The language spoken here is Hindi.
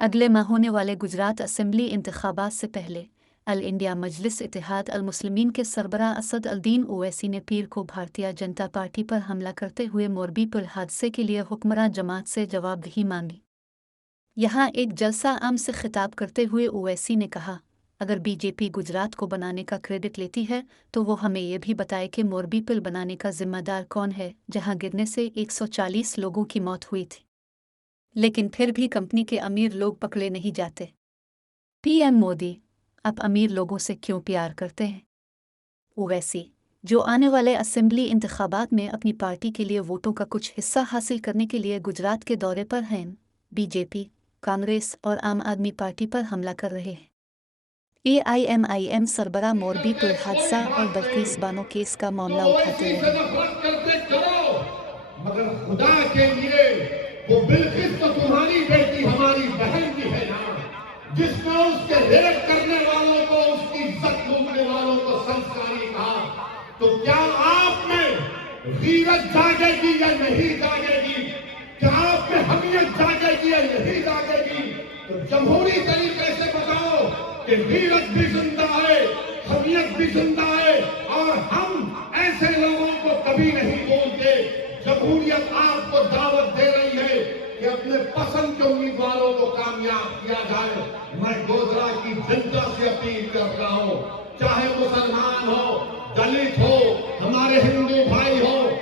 अगले माह होने वाले गुजरात असेंबली इंतखाबात से पहले अल इंडिया मजलिस इत्तेहाद अल मुस्लिमीन के सरबराह असद अल-दीन ओवैसी ने पीर को भारतीय जनता पार्टी पर हमला करते हुए मोरबी पुल हादसे के लिए हुक्मरान जमात से जवाबदेही मांगी। यहाँ एक जलसा आम से खिताब करते हुए ओवैसी ने कहा, अगर बीजेपी गुजरात को बनाने का क्रेडिट लेती है तो वो हमें ये भी बताए कि मोरबी पुल बनाने का जिम्मेदार कौन है, जहाँ गिरने से 140 लोगों की मौत हुई थी। लेकिन फिर भी कंपनी के अमीर लोग पकड़े नहीं जाते। पीएम मोदी अब अमीर लोगों से क्यों प्यार करते हैं? ओवैसी, जो आने वाले असेंबली इंतखाबात में अपनी पार्टी के लिए वोटों का कुछ हिस्सा हासिल करने के लिए गुजरात के दौरे पर हैं, बीजेपी, कांग्रेस और आम आदमी पार्टी पर हमला कर रहे हैं। एआईएमआईएम सरबराह मोरबी पुल हादसा और बल्किस बानो केस का मामला उठाते रहे। मगर खुदा के लिए वो बिल्किस तो तुम्हारी बेटी हमारी बहन की है ना, जिसने उसके रेप करने वालों को, उसकी इज्जत लूटने वालों को संस्कारी कहा, तो क्या आप में गीरत जागेगी या नहीं जागेगी? क्या आप में हमियत जागेगी या नहीं जागेगी? तो जमहूरी तरीके से बताओ कि गीरत भी जिंदा है, हमियत भी जिंदा है, और हम ऐसे लोगों को कभी नहीं बोलते। जमहूरियत आपको दावत दे रही है कि अपने पसंद के उम्मीदवारों को कामयाब किया जाए। मैं गोधरा की जनता से अपील कर रहा हूं, चाहे मुसलमान हो, दलित हो, हमारे हिंदू भाई हो,